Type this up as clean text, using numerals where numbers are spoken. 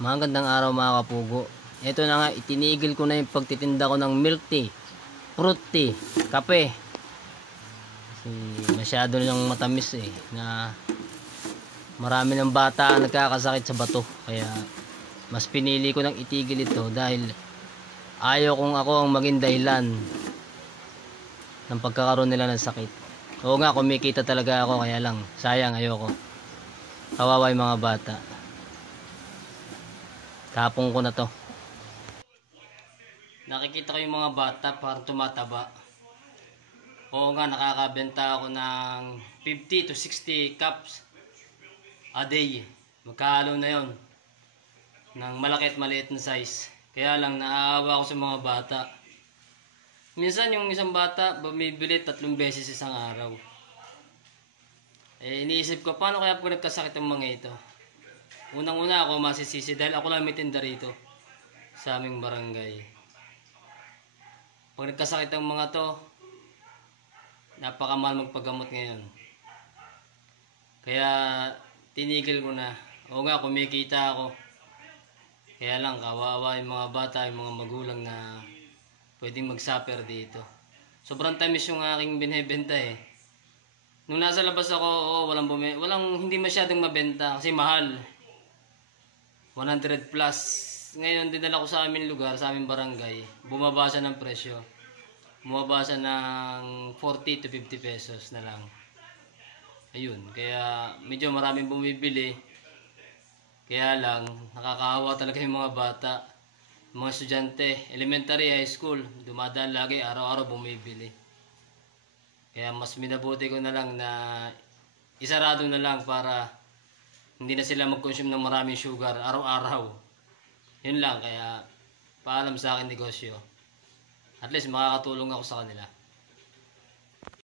Magandang araw mga kapugo. Ito na nga, itinigil ko na yung pagtitinda ko ng milk tea, fruit tea, kape. Kasi masyado nang matamis na marami ng bata ang nagkakasakit sa bato. Kaya mas pinili ko nang itigil ito dahil ayaw kong ako ang maging dahilan ng pagkakaroon nila ng sakit. Oo nga, kumikita talaga ako, kaya lang sayang, ayoko. Kawawa yung mga bata. Tapong ko na to. Nakikita ko yung mga bata parang tumataba. Oo nga, nakakabenta ako ng 50 to 60 cups a day. Magkahalo na yon ng malaki at maliit na size. Kaya lang naaawa ako sa mga bata. Minsan yung isang bata bumibili 3 beses isang araw. Iniisip ko, paano kaya po nagkasakit ang mga ito? Unang-una ako masisisi dahil ako lang may tinda rito sa aming barangay. Pag nagkasakit ang mga to, napakamahal magpagamot ngayon. Kaya tinigil ko na. Oo nga, kumikita ako. Kaya lang kawawa yung mga bata, yung mga magulang na pwedeng mag-suffer dito. Sobrang tamis yung aking binibenta Nung nasa labas ako, hindi masyadong mabenta kasi mahal. 100 plus. Ngayon, dinala ko sa aming lugar, sa aming barangay. Bumaba siya ng presyo. Bumaba siya ng 40 to 50 pesos na lang. Ayun, kaya medyo maraming bumibili. Kaya lang, nakakahawa talaga yung mga bata. Mga estudyante, elementary, high school, dumadaan lagi, araw-araw bumibili. Kaya mas minabuti ko na lang na isarado na lang para hindi na sila mag-consume ng maraming sugar araw-araw. Yun lang, kaya paalam sa akin negosyo. At least makakatulong ako sa kanila.